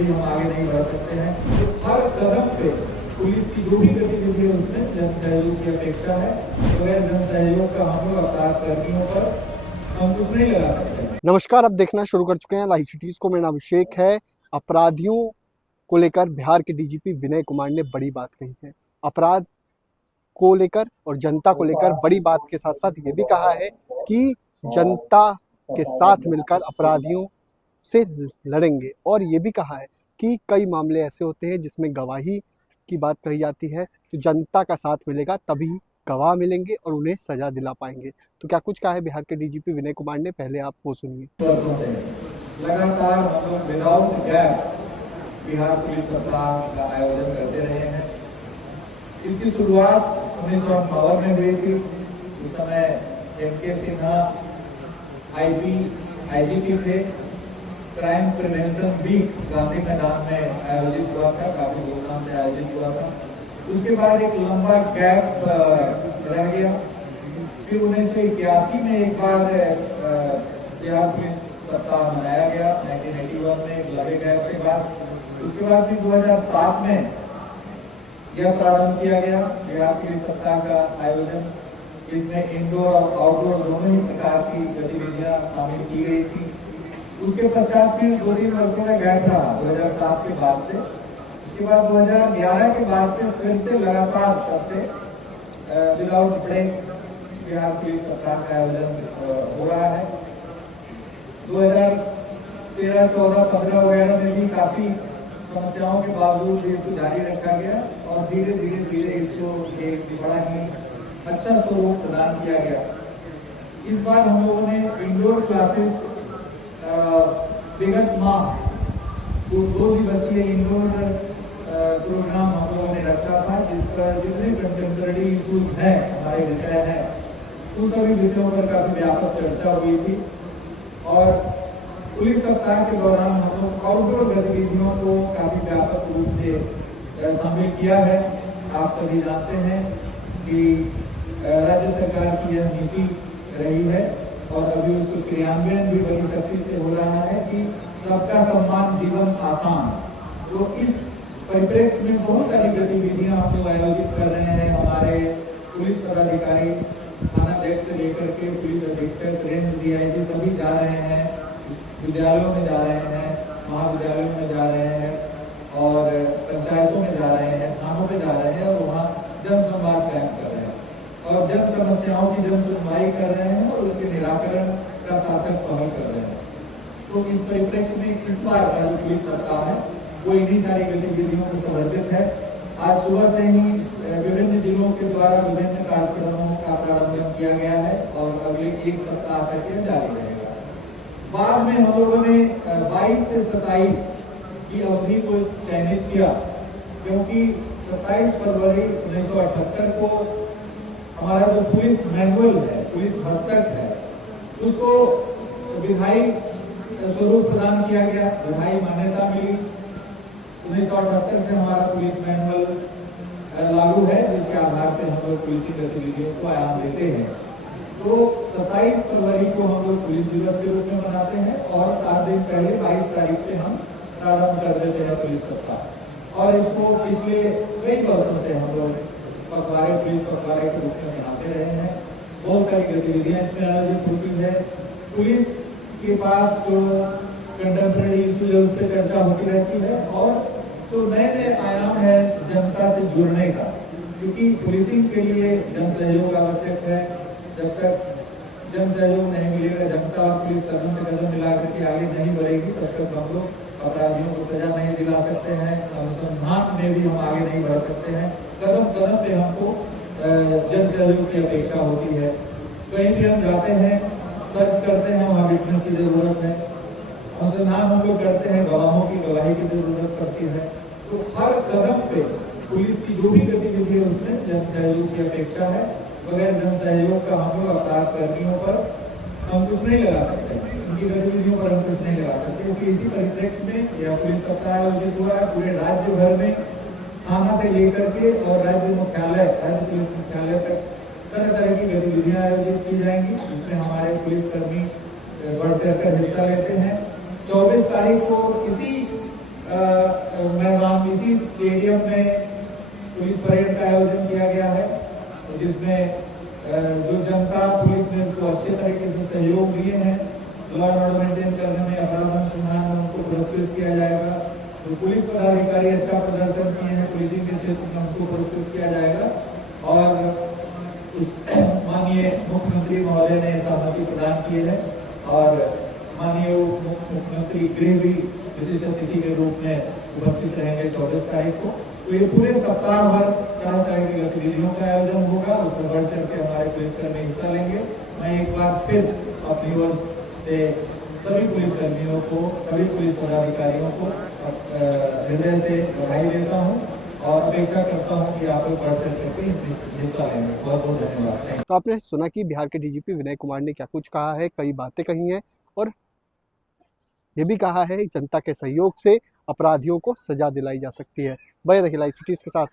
भी हम आगे नहीं बढ़ सकते हैं। तो हर कदम पे पुलिस की जो भी गतिविधि है उसमें जन सहयोग की अपेक्षा है। बगैर जन सहयोग का हम लोग अपराध कर्मियों पर अंकुश नहीं लगा सकते। नमस्कार, अब देखना शुरू कर चुके हैं लाइव सिटीज को। मेरा नाम अभिषेक है। अपराधियों को लेकर बिहार के डीजीपी विनय कुमार ने बड़ी बात कही है। अपराध को लेकर और जनता को लेकर बड़ी बात के साथ साथ ये भी कहा है कि जनता के साथ मिलकर अपराधियों से लड़ेंगे। और ये भी कहा है कि कई मामले ऐसे होते हैं जिसमें गवाही की बात कही जाती है, तो जनता का साथ मिलेगा तभी गवाह मिलेंगे और उन्हें सजा दिला पाएंगे। तो क्या कुछ कहा है बिहार के डीजीपी विनय कुमार ने, पहले आप वो सुनिए। वर्षों से लगातार हम लोग विदाउट गैप बिहार पुलिस सप्ताह का आयोजन करते रहे हैं। इसकी शुरुआत 1958 में हुई थी। उस समय एम.के. सिन्हा आईजीपी थे। क्राइम प्रिवेंशन वीक गांधी मैदान में आयोजित हुआ था, काफी धूमधाम से आयोजित हुआ था। उसके बाद एक लंबा गैप रह गया। फिर 1981 में एक बार बिहार पुलिस सप्ताह मनाया गया 1981 में, एक लंबे गैप के बाद। उसके बाद फिर 2007 में यह प्रारंभ किया गया बिहार पुलिस सप्ताह का आयोजन। इसमें इंडोर और आउटडोर दोनों ही प्रकार की गतिविधियां शामिल की गई थी। उसके पश्चात फिर 2-3 वर्षों का गैप रहा 2007 के बाद से। उसके बाद 2011 के बाद से फिर से लगातार तब से विदाउट ब्रेक बिहार पुलिस सप्ताह का आयोजन हो रहा है। 2013, 14, 15 वगैरह में भी काफी समस्याओं के बावजूद इसको जारी रखा गया और धीरे धीरे इसको एक बड़ा ही अच्छा स्वरूप प्रदान किया गया। इस बार हम लोगों ने इंडोर क्लासेस विगत माह 2 दिवसीय इंडोर प्रोग्राम हम लोगों ने रखा था, जिस पर जितने कंटेम्पररी इश्यूज हैं, हमारे विषय हैं, उन सभी विषयों पर काफी व्यापक चर्चा हुई थी। और पुलिस सप्ताह के दौरान हम लोग आउटडोर गतिविधियों को काफी व्यापक रूप से शामिल किया है। आप सभी जानते हैं कि राज्य सरकार की यह नीति रही है और अभी उसको क्रियान्वयन भी बड़ी सख्ती से हो रहा है कि सबका सम्मान जीवन आसान। तो इस परिप्रेक्ष्य में बहुत सारी गतिविधियां हम लोग आयोजित कर रहे हैं। हमारे पुलिस पदाधिकारी थानाध्यक्ष से लेकर के पुलिस अधीक्षक, रेंज डीआईजी सभी जा रहे हैं, विद्यालयों में जा रहे हैं, महाविद्यालयों में जा रहे हैं और पंचायतों में जा रहे हैं, थानों में जा रहे हैं और वहाँ जन संवाद कायम कर रहे हैं और जन समस्याओं की जन सुनवाई कर रहे हैं और उसके निराकरण का सार्थक पहल कर रहे हैं। तो इस परिप्रेक्ष्य में इस बार का जो पुलिस सप्ताह है वो इन्हीं सारी गतिविधियों को समर्पित है। आज सुबह से ही विभिन्न जिलों के द्वारा विभिन्न कार्यक्रमों का प्रारंभ किया गया है और अगले 1 सप्ताह तक यह जारी रहेगा। बाद में हम लोगों ने 22 से 27 की अवधि को चयनित किया, क्योंकि 27 फरवरी 1978 को हमारा जो पुलिस मैनुअल है, पुलिस हस्तक है, उसको विधायी स्वरूप प्रदान किया गया, विधायी मान्यता मिली। 1978 से हमारा पुलिस मैनुअल लागू है, जिसके आधार पर हम लोग पुलिस गतिविधियों को आयाम देते हैं। तो 27 फरवरी को हम लोग पुलिस दिवस के रूप में मनाते हैं और 7 दिन पहले 22 तारीख से हम प्रारंभ कर देते हैं पुलिस सप्ताह। और इसको पिछले कई वर्षों से हम लोग पुलिस पखवाड़े के रूप में मनाते रहे हैं। बहुत सारी गतिविधियां इसमें आयोजित होती है। पुलिस के पास जो कंटेम्पररी इशू है उस पर चर्चा होती रहती है और जो नए आयाम है जनता से जुड़ने का, क्योंकि पुलिसिंग के लिए जन सहयोग आवश्यक है। जब तक जन सहयोग नहीं मिलेगा, जनता और पुलिस कदम से कदम मिला करके आगे नहीं बढ़ेगी, तब तक हम लोग अपराधियों को सजा नहीं दिला सकते हैं, अनुसंधान में भी हम आगे नहीं बढ़ सकते हैं। कदम कदम पे हमको जन सहयोग की अपेक्षा होती है। कहीं भी हम जाते हैं, सर्च करते हैं, वहाँ विटनेस की जरूरत है, अनुसंधान हम लोग करते हैं, गवाहों की गवाही की जरूरत पड़ती है। तो हर कदम पे पुलिस की जो भी गतिविधि है उसमें जन सहयोग की अपेक्षा है। बगैर जन सहयोग का हम लोग अपराध कर्मियों पर अंकुश नहीं लगा सकते, उनकी गतिविधियों पर अंकुश नहीं लगा सकते। इसलिए इसी परिप्रेक्ष्य में यह पुलिस सप्ताह आयोजित हुआ है। पूरे राज्य भर में थाना से लेकर के और राज्य पुलिस मुख्यालय तक तरह तरह की गतिविधियां आयोजित की जाएंगी, जिसमें हमारे पुलिसकर्मी बढ़ चढ़ कर हिस्सा लेते हैं। 24 तारीख को इसी मैदान इसी स्टेडियम में पुलिस परेड का आयोजन किया गया है, जिसमें जो जनता पुलिस ने उनको अच्छे तरीके से सहयोग दिए हैं, लॉ एंड ऑर्डर मेंटेन करने में, अपराध अनुसंधान में उनको पुरस्कृत किया जाएगा। तो पुलिस पदाधिकारी अच्छा प्रदर्शन किए हैं पुलिसिंग के क्षेत्र में, उनको पुरस्कृत किया जाएगा। और माननीय मुख्यमंत्री महोदय ने सहमति प्रदान की है और माननीय मुख्यमंत्री गृह भी विशिष्ट अतिथि के रूप में उपस्थित रहेंगे 24 तारीख को। तो ये पूरे सप्ताह भर तरह तरह की गतिविधियों का आयोजन होगा, उसमें बढ़ चढ़ के हमारे पुलिसकर्मी हिस्सा लेंगे। मैं एक बार फिर अपनी ओर से सभी पुलिसकर्मियों को, सभी पुलिस पदाधिकारियों को हृदय से बधाई देता हूँ और अपेक्षा करता हूँ कि आप लोग बढ़ चढ़ करके हिस्सा लेंगे। बहुत बहुत धन्यवाद। तो आपने सुना कि बिहार के डीजीपी विनय कुमार ने क्या कुछ कहा है, कई बातें कही हैं और ये भी कहा है जनता के सहयोग से अपराधियों को सजा दिलाई जा सकती है। बने रहिए लाइव सिटीज के साथ।